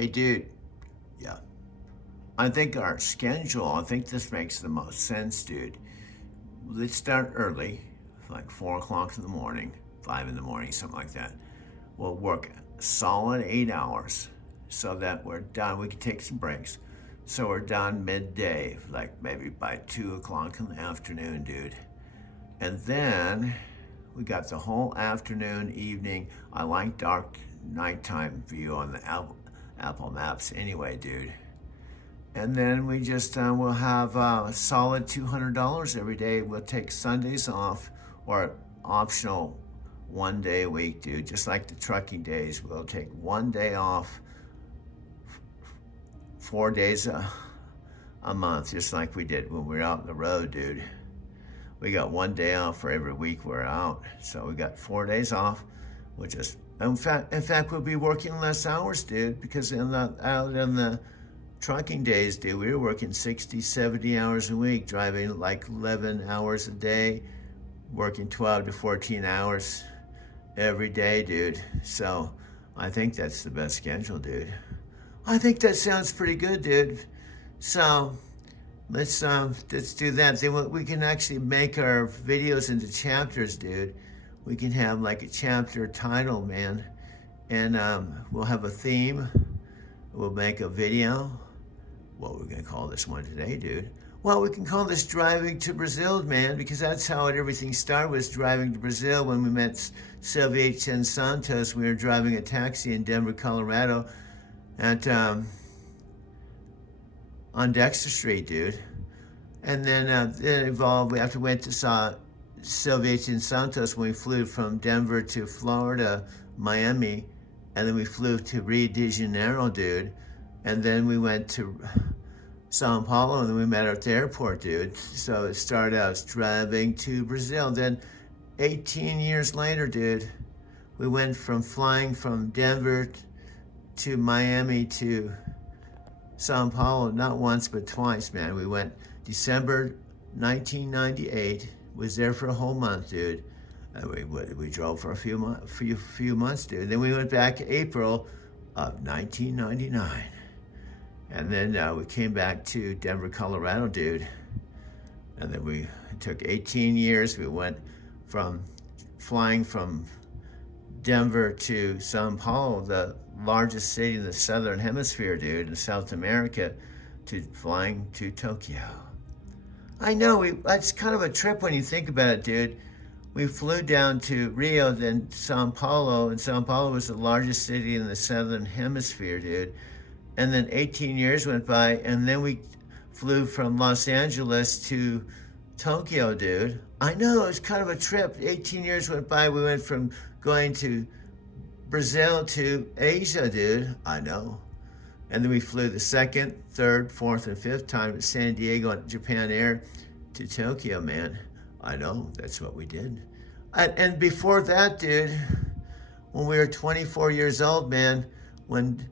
Hey, dude. Yeah. I think our schedule, I think this makes the most sense, dude. Let's start early, like 4 o'clock in the morning, 5 in the morning, something like that. We'll work solid 8 hours so that we're done. We can take some breaks. So we're done midday, like maybe by 2 o'clock in the afternoon, dude. And then we got the whole afternoon, evening. I like dark nighttime view on the Apple Maps anyway, dude. And then we just will have a solid $200 every day. We'll take Sundays off or optional 1 day a week, dude. Just like the trucking days, we'll take 1 day off, 4 days a month, just like we did when we were out on the road, dude. We got 1 day off for every week we're out. So we got 4 days off. We'll just, in fact, we'll be working less hours, dude, because out in the trucking days, dude, we were working 60, 70 hours a week, driving like 11 hours a day, working 12 to 14 hours every day, dude. So I think that's the best schedule, dude. I think that sounds pretty good, dude. So let's do that. Then we can actually make our videos into chapters, dude. We can have like a chapter title, man, and we'll have a theme. We'll make a video. What we're gonna call this one today, dude? Well, we can call this Driving to Brazil, man, because that's how everything started, was driving to Brazil. When we met Sylvia Chen Santos, we were driving a taxi in Denver, Colorado, at on Dexter Street, dude. And then it evolved. We went to Sylvia Chen Santos when we flew from Denver to Florida, Miami, and then we flew to Rio de Janeiro, dude. And then we went to Sao Paulo, and then we met at the airport, dude. So it started out as Driving to Brazil. Then 18 years later, dude, we went from flying from Denver to Miami to Sao Paulo, not once, but twice, man. We went December 1998, was there for a whole month, dude. And we drove for a few months, dude. Then we went back April of 1999. And then we came back to Denver, Colorado, dude. And then it took 18 years. We went from flying from Denver to Sao Paulo, the largest city in the Southern Hemisphere, dude, in South America, to flying to Tokyo. I know, it's kind of a trip when you think about it, dude. We flew down to Rio, then Sao Paulo, and Sao Paulo was the largest city in the Southern Hemisphere, dude. And then 18 years went by, and then we flew from Los Angeles to Tokyo, dude. I know, it's kind of a trip. 18 years went by, we went from going to Brazil to Asia, dude. I know. And then we flew the second, third, fourth, and fifth time to San Diego on Japan Air to Tokyo, man. I know, that's what we did. And before that, dude, when we were 24 years old, man, when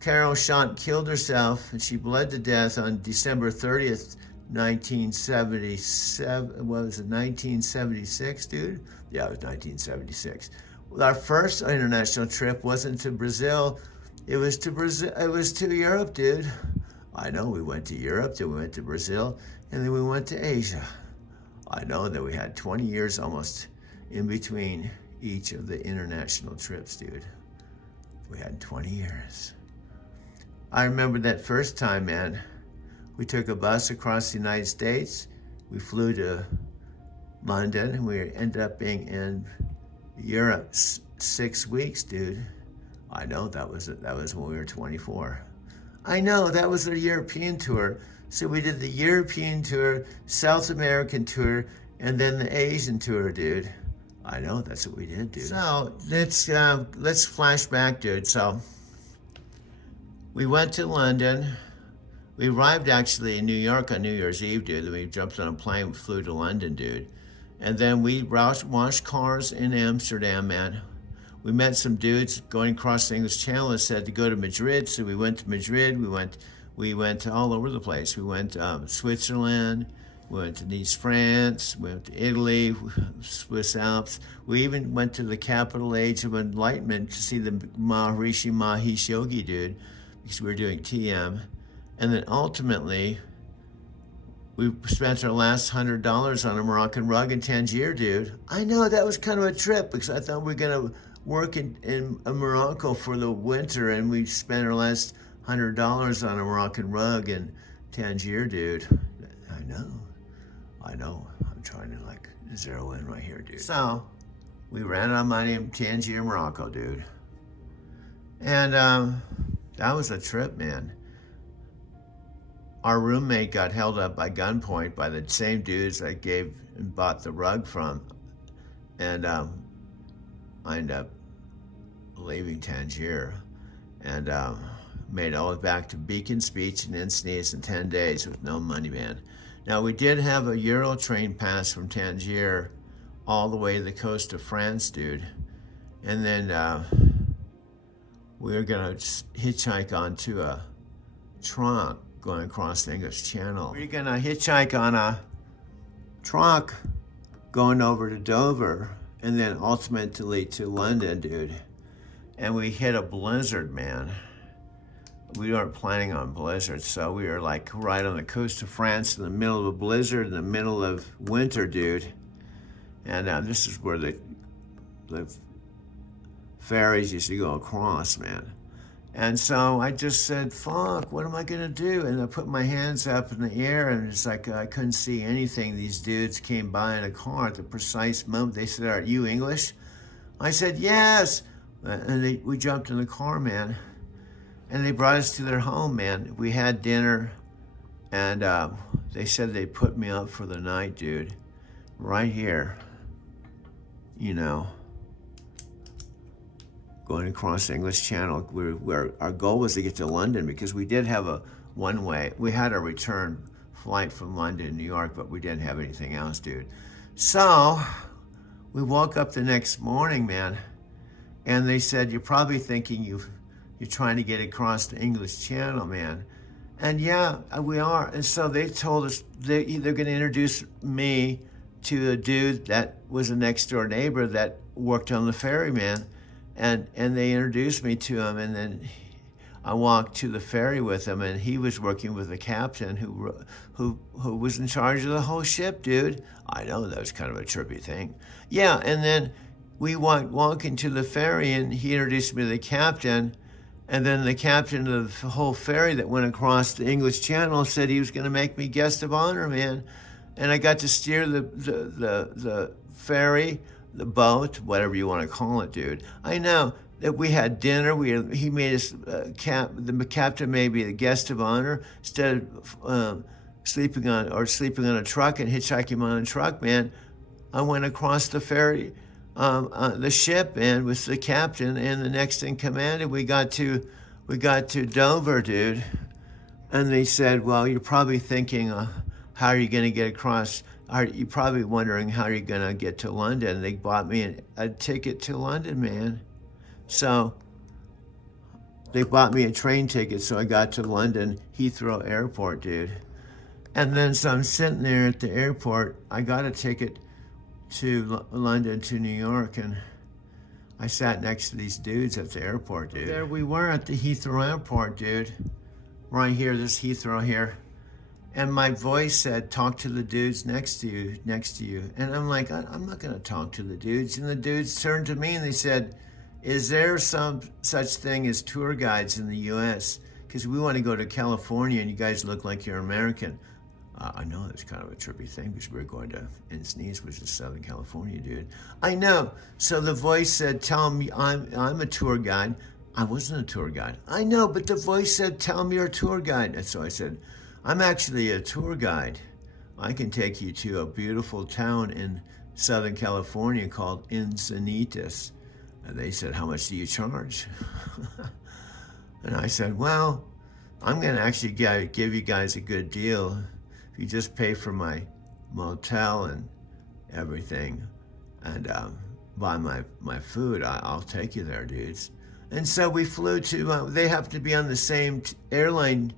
Carol Schott killed herself and she bled to death on December 30th, 1977. What was it, 1976, dude? Yeah, it was 1976. Our first international trip wasn't to Brazil. It was to Brazil. It was to Europe, dude. I know, we went to Europe, then we went to Brazil, and then we went to Asia. I know that we had 20 years almost in between each of the international trips, dude. We had 20 years. I remember that first time, man. We took a bus across the United States. We flew to London, and we ended up being in Europe 6 weeks, dude. I know, that was when we were 24. I know, that was a European tour. So we did the European tour, South American tour, and then the Asian tour, dude. I know, that's what we did, dude. So let's flash back, dude. So we went to London. We arrived actually in New York on New Year's Eve, dude. Then we jumped on a plane, we flew to London, dude. And then we washed cars in Amsterdam, man. We met some dudes going across the English Channel and said to go to Madrid. So we went to Madrid. We went all over the place. We went Switzerland. We went to Nice, France. We went to Italy, Swiss Alps. We even went to the capital Age of Enlightenment to see the Maharishi Mahesh Yogi, dude. because we were doing TM. And then ultimately, we spent our last $100 on a Moroccan rug in Tangier, dude. I know, that was kind of a trip because I thought we were going to work in Morocco for the winter, and we spent our last $100 on a Moroccan rug in Tangier, dude. I know. I'm trying to like zero in right here, dude. So we ran out of money in Tangier, Morocco, dude. And that was a trip, man. Our roommate got held up by gunpoint by the same dudes I gave and bought the rug from. And I ended up leaving Tangier and made all the way back to Beacon Speech and Insnees in 10 days with no money, man. Now, we did have a Euro train pass from Tangier all the way to the coast of France, dude. And then we were gonna hitchhike onto a trunk going across the English Channel. We were gonna hitchhike on a truck going over to Dover and then ultimately to London, dude. And we hit a blizzard, man. We weren't planning on blizzards, so we were like right on the coast of France in the middle of a blizzard, in the middle of winter, dude. And this is where the ferries used to go across, man. And so I just said, fuck, what am I gonna do? And I put my hands up in the air, and it's like I couldn't see anything. These dudes came by in a car at the precise moment. They said, are you English? I said, yes. And we jumped in the car, man. And they brought us to their home, man. We had dinner, and they said they put me up for the night, dude. Right here, you know, going across the English Channel. Where our goal was to get to London, because we did have a one-way. We had a return flight from London to New York, but we didn't have anything else, dude. So we woke up the next morning, man, and they said, you're probably thinking you're trying to get across the English Channel, man. And yeah, we are. And so they told us they're going to introduce me to a dude that was a next door neighbor that worked on the ferry, man. And they introduced me to him, and then I walked to the ferry with him, and he was working with the captain who was in charge of the whole ship, dude. I know, that was kind of a trippy thing. Yeah, and then we walking to the ferry, and he introduced me to the captain. And then the captain of the whole ferry that went across the English Channel said he was going to make me guest of honor, man. And I got to steer the ferry, the boat, whatever you want to call it, dude. I know that we had dinner. He made us the captain made me the guest of honor instead of sleeping on a truck and hitchhiking on a truck, man. I went across the ferry. The ship, and with the captain and the next in command, and we got to Dover, dude. And they said, well, you're probably thinking, how are you going to get across? You're probably wondering how you're going to get to London. They bought me a ticket to London, man. So they bought me a train ticket, so I got to London Heathrow Airport, dude. And then so I'm sitting there at the airport. I got a ticket to London to New York, and I sat next to these dudes at the airport, dude. There we were at the Heathrow Airport, dude. Right here, this Heathrow here. And my voice said, talk to the dudes next to you. And I'm like, I'm not gonna talk to the dudes. And the dudes turned to me and they said, is there some such thing as tour guides in the US? Because we want to go to California and you guys look like you're American. I know that's kind of a trippy thing because we're going to Encinitas, which is Southern California, dude. I know. So the voice said, tell me I'm a tour guide. I wasn't a tour guide. I know, but the voice said, tell me you're a tour guide. And so I said, I'm actually a tour guide. I can take you to a beautiful town in Southern California called Encinitas. And they said, how much do you charge? And I said, well, I'm going to actually give you guys a good deal. If you just pay for my motel and everything and buy my food, I'll take you there, dudes. And so we flew to, they have to be on the same airline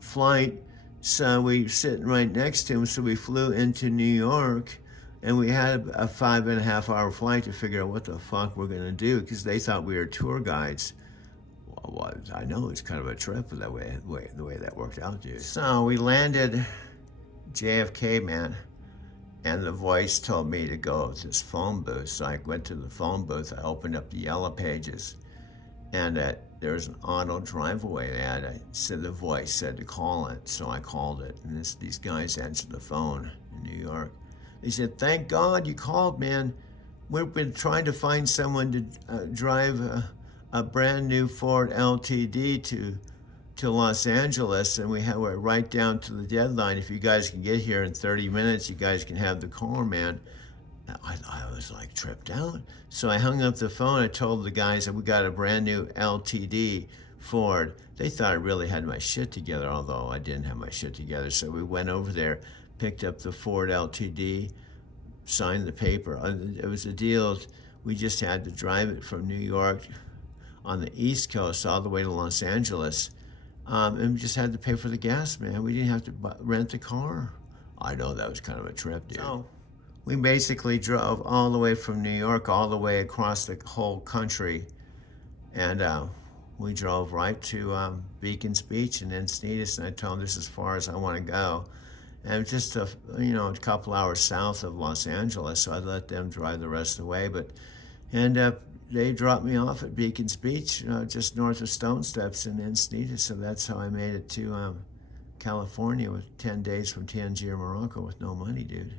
flight. So we were sitting right next to him. So we flew into New York, and we had a 5.5 hour flight to figure out what the fuck we're gonna do, because they thought we were tour guides. Well, I know it's kind of a trip the way that worked out, dude. So we landed JFK, man, and the voice told me to go to this phone booth. So I went to the phone booth. I opened up the Yellow Pages, and there was an auto drive-away ad. I said the voice said to call it, so I called it. And these guys answered the phone in New York. They said, "Thank God you called, man. We've been trying to find someone to drive a brand new Ford LTD to Los Angeles, and we're right down to the deadline. If you guys can get here in 30 minutes, you guys can have the car, man." I was like tripped out. So I hung up the phone. I told the guys that we got a brand new LTD Ford. They thought I really had my shit together, although I didn't have my shit together. So we went over there, picked up the Ford LTD, signed the paper. It was a deal. We just had to drive it from New York on the East Coast all the way to Los Angeles. And we just had to pay for the gas, man. We didn't have to rent the car. I know that was kind of a trip, dude. So we basically drove all the way from New York, all the way across the whole country. And we drove right to Beacons Beach in Encinitas, and I told them this is as far as I want to go. And it was just a couple hours south of Los Angeles, so I let them drive the rest of the way. But they dropped me off at Beacons Beach, just north of Stone Steps in Encinitas. So that's how I made it to California with 10 days from Tangier, Morocco, with no money, dude.